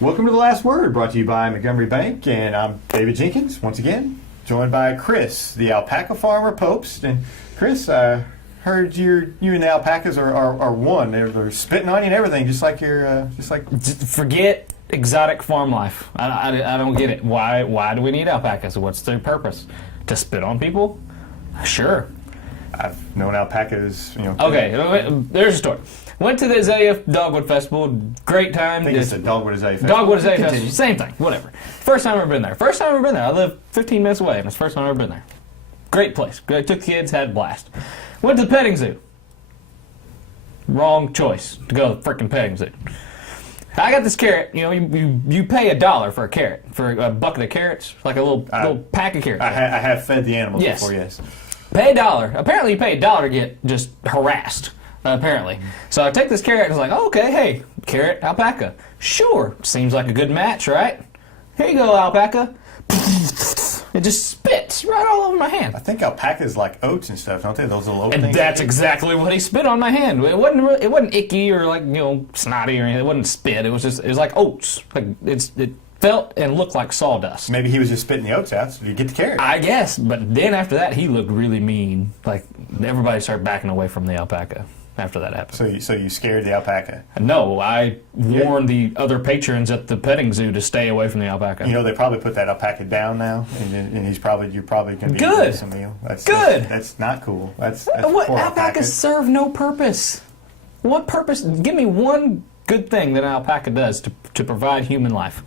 Welcome to The Last Word, brought to you by Montgomery Bank, and I'm David Jenkins, once again, joined by Chris, the alpaca farmer Popes. And Chris, I heard you and the alpacas are one. They're spitting on you and everything, just like Forget exotic farm life. I don't get it. Why do we need alpacas? What's their purpose? To spit on people? Sure. I've known alpacas, Okay, there's a story. Went to the Azalea Dogwood Festival. Great time. I think it's a Dogwood Azalea Festival. Dogwood Azalea Festival. Same thing. Whatever. First time I've ever been there. I live 15 minutes away, and it's the first time I've ever been there. Great place. I took the kids, had a blast. Went to the petting zoo. Wrong choice to go to the freaking petting zoo. I got this carrot. You pay $1 for a carrot, for a bucket of carrots, like a little pack of carrots. I have fed the animals before, yes. Pay $1. Apparently, you pay $1 to get just harassed. Apparently. So I take this carrot and it's like, okay, hey, carrot, alpaca. Sure. Seems like a good match, right? Here you go, alpaca. It just spits right all over my hand. I think alpacas like oats and stuff, don't they? Those little oat things. And that's exactly what he spit on my hand. It wasn't icky or like, snotty or anything. It wasn't spit. It was like oats. Like it felt and looked like sawdust. Maybe he was just spitting the oats out so you get the carrot. I guess, but then after that he looked really mean. Like everybody started backing away from the alpaca after that happened. So you scared the alpaca? No, I warned the other patrons at the petting zoo to stay away from the alpaca. They probably put that alpaca down now, and you're probably going to be good. Some meal. Good. That's not cool. That's what poor alpacas serve no purpose. What purpose? Give me one good thing that an alpaca does to provide human life.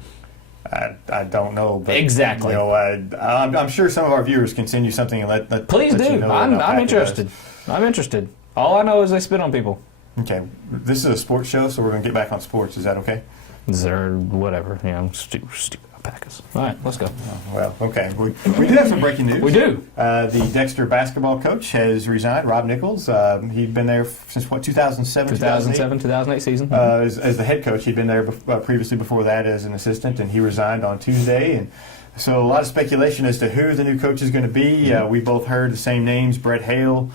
I don't know, but exactly. I'm sure some of our viewers can send you something and let Please let do. You know I'm interested. I'm interested. All I know is they spit on people. Okay, this is a sports show, so we're going to get back on sports. Is that okay? Or whatever. Stupid alpacas. All right, let's go. Oh, well, okay. We do have some breaking news. We do. The Dexter basketball coach has resigned, Rob Nichols. He'd been there since, 2007, 2008 season. As the head coach. He'd been there previously before that as an assistant, and he resigned on Tuesday. And so a lot of speculation as to who the new coach is going to be. We both heard the same names: Brett Hale,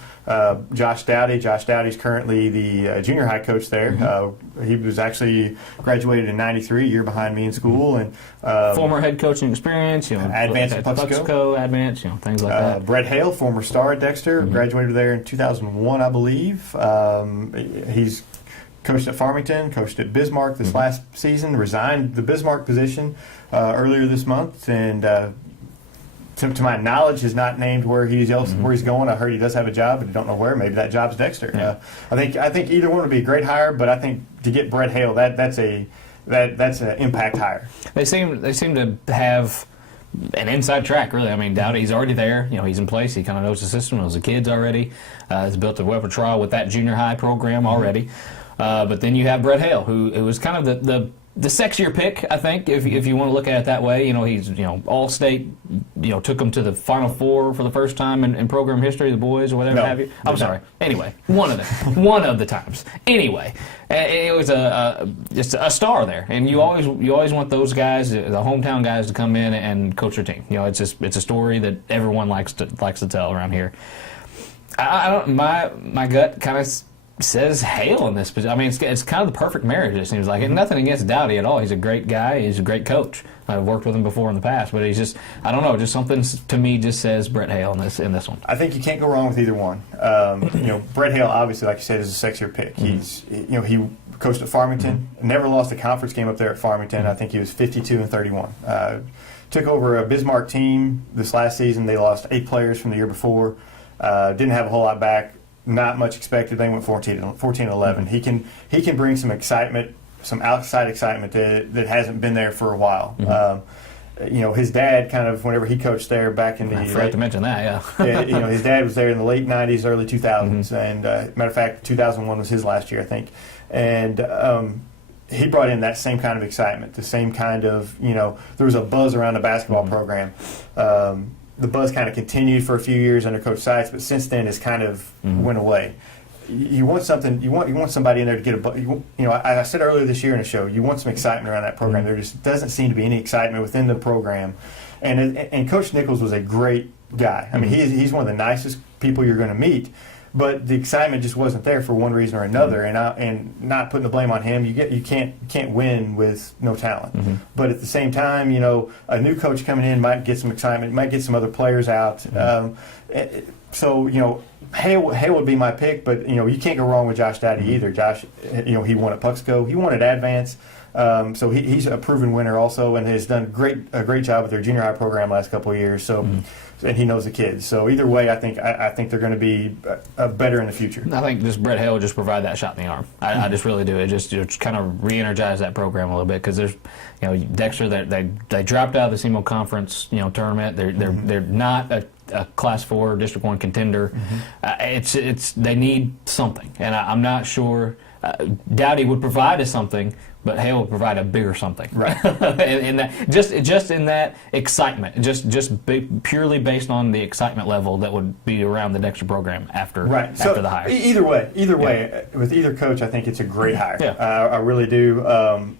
Josh Dowdy. Josh Dowdy's currently the junior high coach there. He was actually graduated in '93, a year behind me in school, and former head coaching experience. Advanced at Puxico, Advanced, things like that. Brett Hale, former star at Dexter, graduated there in 2001, I believe. He's coached at Farmington, coached at Bismarck this last season, resigned the Bismarck position earlier this month, and to my knowledge, has not named where he's going. I heard he does have a job, but I don't know where. Maybe that job's Dexter. Yeah. I think either one would be a great hire, but I think to get Brett Hale, that's an impact hire. They seem to have an inside track, really. I mean, Dowdy, he's already there. He's in place. He kind of knows the system, knows the kids already. He's built a repertoire with that junior high program already. But then you have Brett Hale, who was kind of the sexier pick, I think, if you want to look at it that way. He's all-state. Took them to the Final Four for the first time in program history, the boys or whatever have you. I'm sorry. Anyway, one of the times. Anyway, it was just a star there, and you always want those guys, the hometown guys, to come in and coach your team. It's a story that everyone likes to tell around here. I don't. My gut kind of says Hale in this position. I mean, it's kind of the perfect marriage, it seems like. And nothing against Dowdy at all. He's a great guy. He's a great coach. I've worked with him before in the past, but he's just, I don't know, just something to me just says Brett Hale in this one. I think you can't go wrong with either one. Brett Hale, obviously, like you said, is a sexier pick. He coached at Farmington, never lost a conference game up there at Farmington. I think he was 52-31. Took over a Bismarck team this last season. They lost 8 players from the year before. Didn't have a whole lot back. Not much expected. They went 14-11. He can bring some excitement, some outside excitement that hasn't been there for a while. His dad kind of, whenever he coached there back in the... I forgot to mention that, yeah. His dad was there in the late 90s, early 2000s. And matter of fact, 2001 was his last year, I think. And he brought in that same kind of excitement, the same kind of, there was a buzz around the basketball program. The buzz kind of continued for a few years under Coach Seitz, but since then it's kind of went away. You want something. You want somebody in there to get I said earlier this year in a show, you want some excitement around that program. There just doesn't seem to be any excitement within the program, and Coach Nichols was a great guy. I mean, he's one of the nicest people you're going to meet. but the excitement just wasn't there for one reason or another. And not putting the blame on him, you can't win with no talent. But at the same time, a new coach coming in might get some excitement, might get some other players out. So Hale would be my pick, but you can't go wrong with Josh Dowdy either. Josh, he won at Puxco, he won at Advance. So he's a proven winner also, and has done a great job with their junior high program last couple of years. So, and he knows the kids. So either way, I think they're going to be better in the future. I think this Brett Hale will just provide that shot in the arm. I just really do. It just kind of re-energize that program a little bit, because there's Dexter, they dropped out of the SEMO conference tournament. They're not a Class 4 District 1 contender. They need something, and I'm not sure. Dowdy would provide us something, but Hale would provide a bigger something. Right. in that, just in that excitement, purely based on the excitement level that would be around the Dexter program after the hire. Either way, with either coach, I think it's a great hire. Yeah. I really do.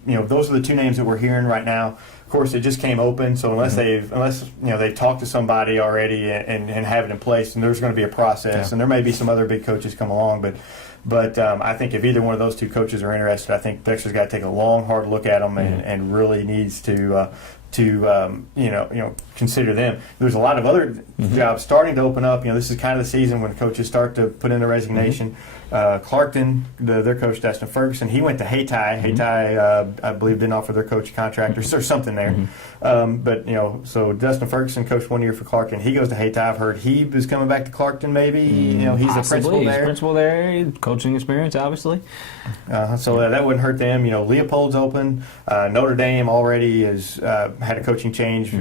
Those are the two names that we're hearing right now. Of course, it just came open, so unless they've talked to somebody already and have it in place, and there's going to be a process, and there may be some other big coaches come along, but I think if either one of those two coaches are interested, I think Dexter's got to take a long, hard look at them and really needs to consider them. There's a lot of other jobs starting to open up. This is kind of the season when coaches start to put in a resignation. Clarkton, their coach Dustin Ferguson, he went to Hayti. Hayti, I believe, didn't offer their coach a contract, or there's something there. So Dustin Ferguson coached 1 year for Clarkton. He goes to Hayti. I've heard he was coming back to Clarkton. Maybe he's a principal there. He's principal there, coaching experience, obviously. So that wouldn't hurt them. Leopold's open. Notre Dame already has had a coaching change.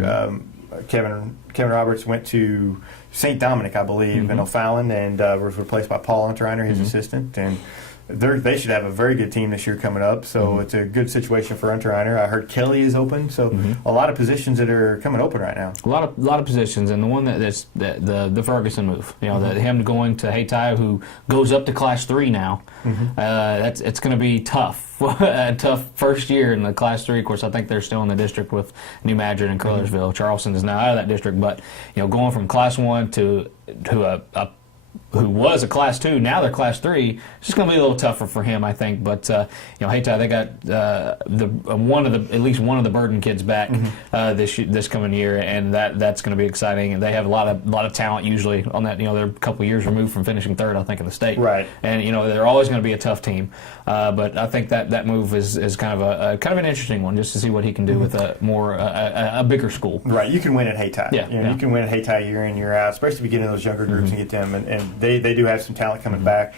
Kevin Roberts went to St. Dominic, I believe, in O'Fallon, and was replaced by Paul Unterreiner, his assistant. And they should have a very good team this year coming up, so it's a good situation for Unterreiner. I heard Kelly is open, so a lot of positions that are coming open right now. A lot of positions, and the one that's the Ferguson move, him going to Hayti, who goes up to Class 3 now. It's going to be tough. A tough first year in the Class 3. Of course, I think they're still in the district with New Madrid and Colorsville. Charleston is now out of that district, but going from Class 1 to who was a Class 2, now they're Class 3. It's just going to be a little tougher for him, I think. But Hayti, they got at least one of the Burden kids back this coming year, and that's going to be exciting. And they have a lot of talent usually on that. They're a couple years removed from finishing third, I think, in the state. Right. And they're always going to be a tough team. But I think that move is kind of an interesting one, just to see what he can do with a bigger school. Right. You can win at Hayti. Yeah. You can win at Hayti year in, year out, especially if you get in those younger groups and get them. And they do have some talent coming back.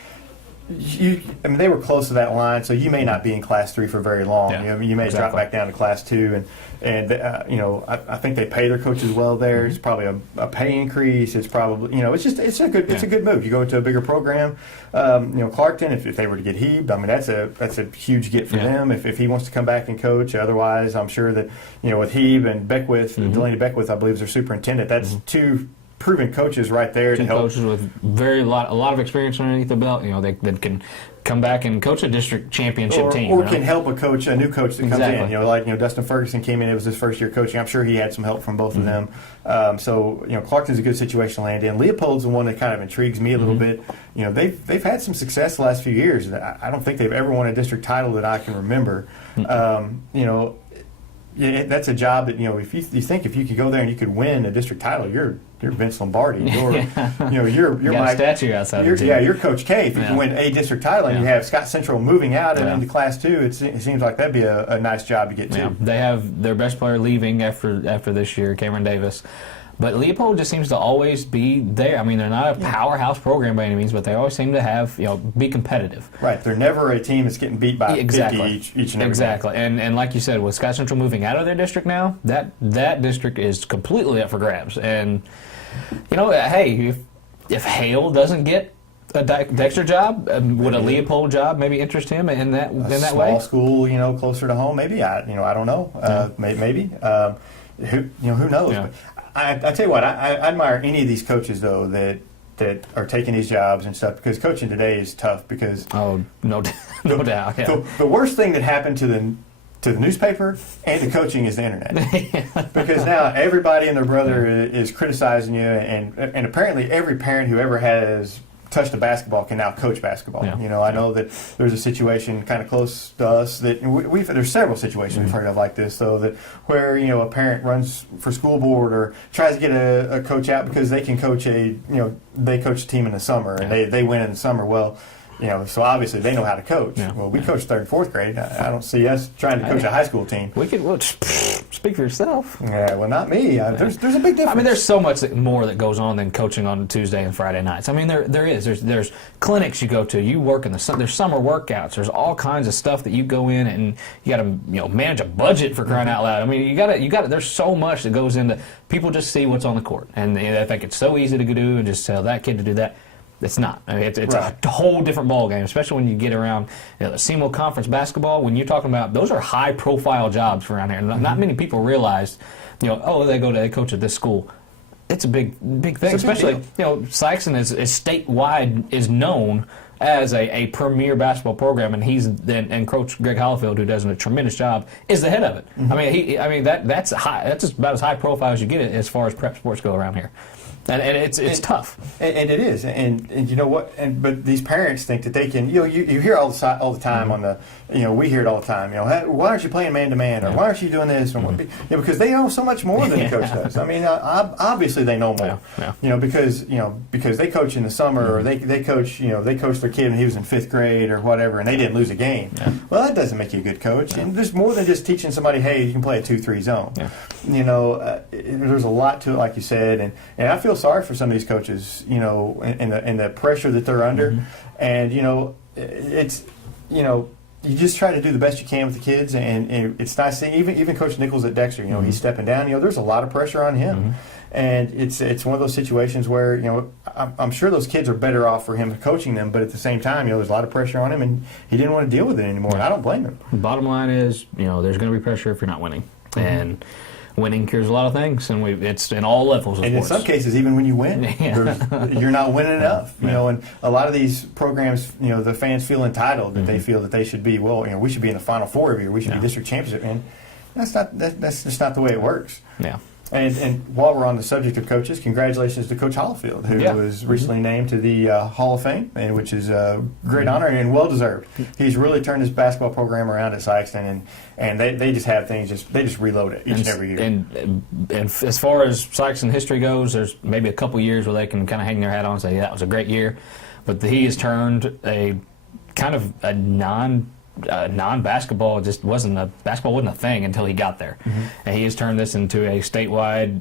They were close to that line, so you may not be in Class 3 for very long. Yeah, you may drop back down to Class 2, and I think they pay their coaches well there. It's probably a pay increase. It's probably it's a good move. You go into a bigger program. Clarkton, if they were to get Hebe, that's a huge get for them if he wants to come back and coach. Otherwise, I'm sure that with Hebe and Beckwith, Delaney Beckwith, I believe is their superintendent. That's two proven coaches right there to help. Coaches with a lot of experience underneath the belt. They can come back and coach a district championship team, or can help a new coach that comes in. Like Dustin Ferguson came in; it was his first year coaching. I'm sure he had some help from both of them. So Clarkton's a good situation to land in. Leopold's the one that kind of intrigues me a little bit. They've had some success the last few years. I don't think they've ever won a district title that I can remember. That's a job that if you could go there and you could win a district title, you're Vince Lombardi. You're my statue outside. You're Coach K. If you can win a district title and you have Scott Central moving out and into Class 2, it seems like that'd be a nice job to get to. They have their best player leaving after this year, Cameron Davis. But Leopold just seems to always be there. They're not a powerhouse program by any means, but they always seem to have, be competitive. Right. They're never a team that's getting beat by 50 each and every Exactly. And like you said, with Scott Central moving out of their district now, that district is completely up for grabs. And, hey, if Hale doesn't get a Dexter job, would a Leopold job maybe interest him in that way? Small school, closer to home, maybe. I don't know. Maybe. Who knows? Yeah. But I tell you what, I admire any of these coaches though that are taking these jobs and stuff, because coaching today is tough. Because no doubt. Yeah. The worst thing that happened to the newspaper and to coaching is the internet. Because now everybody and their brother is criticizing you, and apparently every parent who ever has touch the basketball can now coach basketball. Yeah. You know, I know that there's a situation kind of close to us that there's several situations we've heard of like this, though, that where, you know, a parent runs for school board or tries to get a coach out because they can coach they coach a team in the summer and they win in the summer. Well, you know, so obviously they know how to coach. Yeah. Well, we coach 3rd and 4th grade. I don't see us trying to coach a high school team. We could speak for yourself. Yeah, well, not me. There's a big difference. I mean, there's so much more that goes on than coaching on Tuesday and Friday nights. I mean, there is. There's clinics you go to. You work in there's summer workouts. There's all kinds of stuff that you go in and you got to manage a budget for crying out loud. I mean, you got to. There's so much that goes into. People just see what's on the court, and they think it's so easy to do and just tell that kid to do that. It's not. I mean, it's right. a whole different ball game, especially when you get around the SEMO Conference basketball. When you're talking about those are high-profile jobs around here. Not many people realize, they coach at this school. It's a big thing, especially Sykeston is statewide is known as a premier basketball program, and Coach Greg Hollifield, who does a tremendous job, is the head of it. I mean, that's high. That's just about as high profile as you get it as far as prep sports go around here. And it's tough. And it is. And you know what? But these parents think that they can. You hear all the time on the. We hear it all the time. Hey, why aren't you playing man to man, or why aren't you doing this? Because they know so much more than the coach does. I mean, obviously they know more. Yeah. Because they coach in the summer, or they coach. They coached their kid when he was in 5th grade or whatever, and they didn't lose a game. Yeah. Well, that doesn't make you a good coach. And there's more than just teaching somebody, hey, you can play a 2-3 zone. Yeah. There's a lot to it, like you said, and I feel sorry for some of these coaches, in the pressure that they're under, and it's you just try to do the best you can with the kids, and it's nice seeing even Coach Nichols at Dexter, he's stepping down. There's a lot of pressure on him, and it's one of those situations where I'm sure those kids are better off for him coaching them, but at the same time, there's a lot of pressure on him, and he didn't want to deal with it anymore. And I don't blame him. The bottom line is, there's going to be pressure if you're not winning, and winning cures a lot of things, and it's in all levels of and sports. In some cases, even when you win, you're not winning enough. And a lot of these programs, the fans feel entitled that they feel that they should be. Well, we should be in the Final Four every year. We should be district championship, and that's just not the way it works. Yeah. And while we're on the subject of coaches, congratulations to Coach Hollifield, who was recently named to the Hall of Fame, and which is a great honor and well deserved. He's really turned his basketball program around at Sykeston, and they just have things they just reload it each and every year. And as far as Sykeston history goes, there's maybe a couple years where they can kind of hang their hat on and say, yeah, that was a great year, but he has turned a kind of a non-basketball basketball wasn't a thing until he got there, and he has turned this into a statewide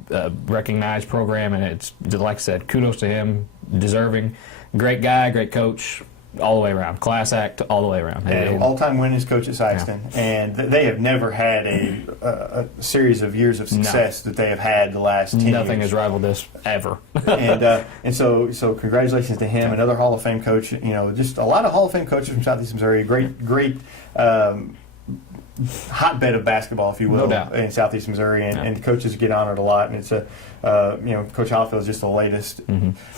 recognized program, and it's, like I said, kudos to him, deserving, great guy, great coach, all the way around, class act all the way around. And all-time winningest coach at Sykeston, and they have never had a series of years of success that they have had the last 10 years. Nothing has rivaled this ever. and so congratulations to him, another Hall of Fame coach. Just a lot of Hall of Fame coaches from Southeast Missouri. Great hotbed of basketball, if you will, in Southeast Missouri, and coaches get honored a lot. And it's Coach Hollifield is just the latest.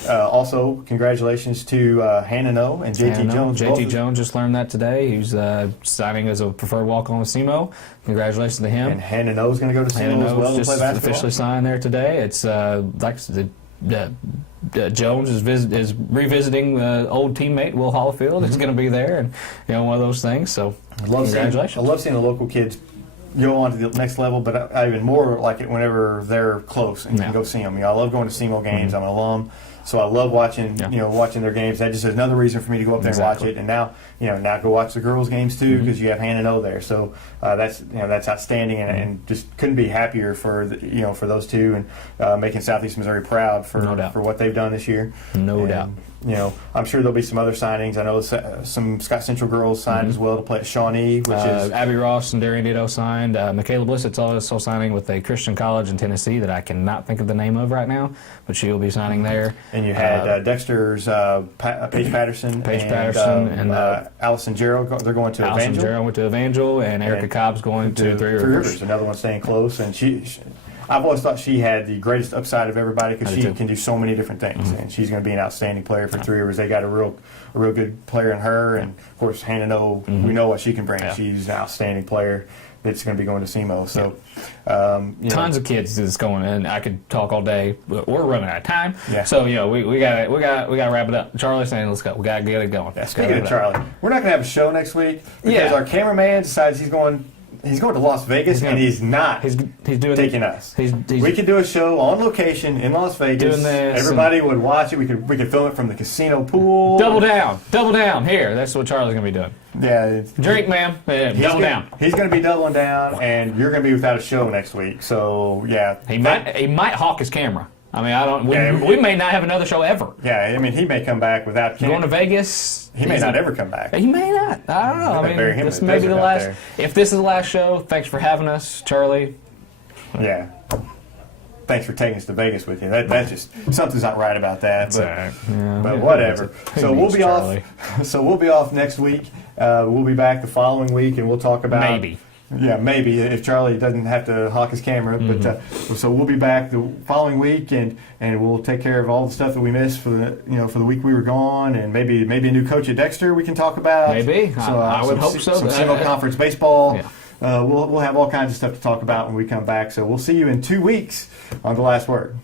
Also, congratulations to Hannah No and JT Jones. JT Jones just learned that today. He's signing as a preferred walk-on with SEMO. Congratulations to him. And Hannah No is going to go to SEMO as well to play basketball. Officially signed there today. It's like Jones is revisiting the old teammate Will Hollifield. Is going to be there, and one of those things. So congratulations. I love seeing the local kids go on to the next level, but I even more like it whenever they're close and you can go see them. I love going to SEMO games. I'm an alum, so I love watching watching their games. That just is another reason for me to go up there and watch it. And now go watch the girls' games too, because you have Hannah No there. So that's outstanding, and just couldn't be happier for for those two, and making Southeast Missouri proud for what they've done this year. No doubt. I'm sure there'll be some other signings. I know some Scott Central girls signed as well to play at Shawnee, which is Abby Ross and Darian Ditto signed. Michaela Blissett's also signing with a Christian college in Tennessee that I cannot think of the name of right now, but she will be signing there. And you had Dexter's Paige Patterson, and Allison Gerald. They're going to Evangel. Allison Gerald went to Evangel, and Erica Cobb's going to Three Rivers. Another one staying close, and I've always thought she had the greatest upside of everybody because she can do so many different things, and she's going to be an outstanding player for Three Rivers. They got a real good player in her, and of course Hannah No, we know what she can bring. She's an outstanding player. it's going to be going to SEMO. So, Tons of kids is going, and I could talk all day, but we're running out of time. Yeah. So we got to wrap it up. Charlie's saying, let's go. We got to get it going. Yeah, speaking of Charlie, we're not going to have a show next week because our cameraman decides he's going to Las Vegas, and he's not. He's doing taking us. He's we could do a show on location in Las Vegas. Doing this, everybody would watch it. We could film it from the casino pool. Double down. Here, that's what Charlie's going to be doing. Yeah. Drink, ma'am. Double down. He's going to be doubling down, and you're going to be without a show next week. So yeah, he might hawk his camera. I mean, I don't. We may not have another show ever. Yeah, I mean, he may come back without camera. Going to Vegas. He may not ever come back. He may not. I don't know. I mean, this may be the last. If this is the last show, thanks for having us, Charlie. Yeah. Thanks for taking us to Vegas with you. That's just something's not right about that. But whatever. So we'll be off. So we'll be off next week. We'll be back the following week, and we'll talk about maybe. Yeah, maybe if Charlie doesn't have to hawk his camera. But so we'll be back the following week, and we'll take care of all the stuff that we missed for the week we were gone, and maybe a new coach at Dexter we can talk about. Maybe. So I would hope so. Some single conference baseball. Yeah. We'll have all kinds of stuff to talk about when we come back. So we'll see you in 2 weeks on The Last Word.